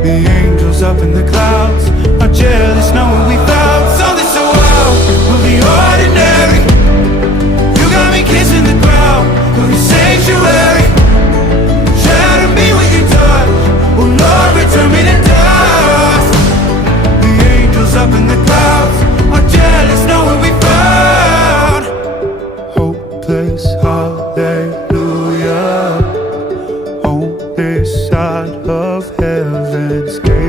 The angels up in the clouds are jealous knowing we found something so wild. We'll be